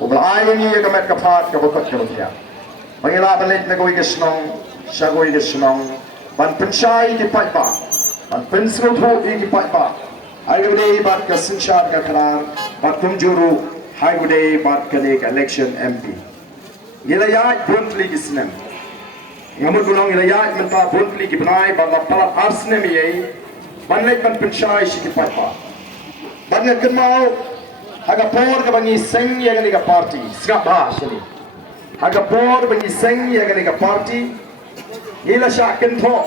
Ublay ni kamet kapat kabutat kabutia. Mangila balik na gawin kesnong, siya gawin kesnong. Ban pensay ikipat pa, ban pensro po ikipat pa. Ay gawin bat kasinsyar kaklar, bat tumjuru, ay gawin bat kanik election MP. Gilayat buntli kisnem. Ngamud gulong gilayat menta buntli kibanay bat lapalat arsnem yay. Banlet ban pensay ikipat pa. Banlet kenmau, hagapor kabangi seng ya kanika party, skap bahas ni. Hagapor bangi seng ya kanika party. Ila syakin tho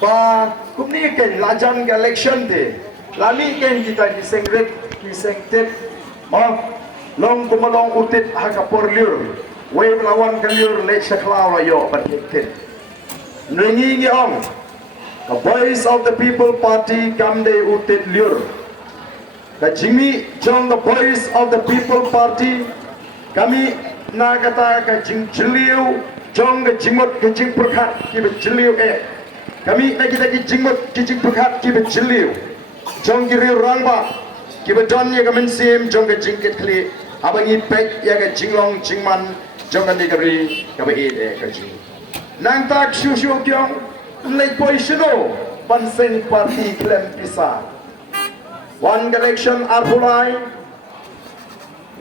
ba kumni ken lajan ke election de lami ken kita disengret disengtet ma long kumalong utit hagapor liur we lawan kaliur le saklaw ayo patikit nringi ngi ong the voice of the people party kamde utit liur the jimi jong the voice of the people party kami nagata ka jing chiliu jong ke jingmut ke jing perkat ki berjeliu kami nak kita ki jingmut ki jing perkat ki berjeliu jong ki riu rangba ki berdon ya ke mensim jong ke jingkit kli abangi pek ya ke jinglong jingman jong kan dikabri ke beid ke jing nang tak shu kyong lek poisino panseng parti klem pisa one election arpulai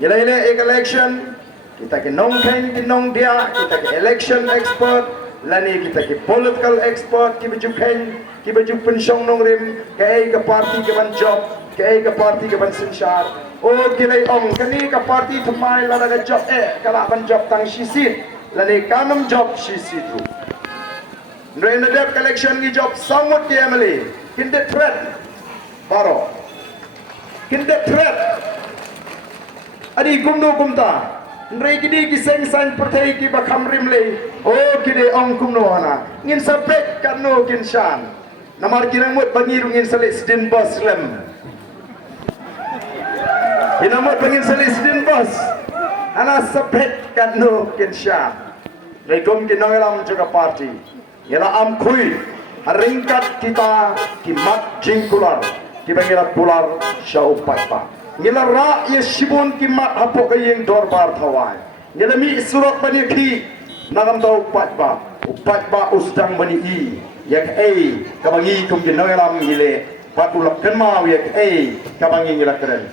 ile election kita ke nongkeng ke nong dia kita ke election expert lani kita ke political expert ki baju pensong nong rim ke parti ke ban job ke parti ke ban sinshar oh gilai ong kani ke parti thamai la ga job kala ban job tang shisit lani kanam job shisit ru ndrena dep election ki job samut ki amali kinde threat baro kinde threat adi gumdo gumta Nrai kini kiseng san pertai ki bakam rimle. Oh kini ong kumno hana. Ngin sapek kano kinshan. Namar kiramut bangiru ngin salik sdien bos lem. Kinamut bangin salik sdien bos. Ana sapek kano kinshan. Rekom kinangalam juga parti. Yala am kui. Haringkat kita kimat jingkular. Kibangirat pular syaupat pa. Ngila ra ye shibun kimat apo kayeng dorbar thawai ngila mi surat bani ki nagam tau upat ba usdang bani i yak kabangi kum ginang lam ngile patulak kenmau yak kabangi ngila keren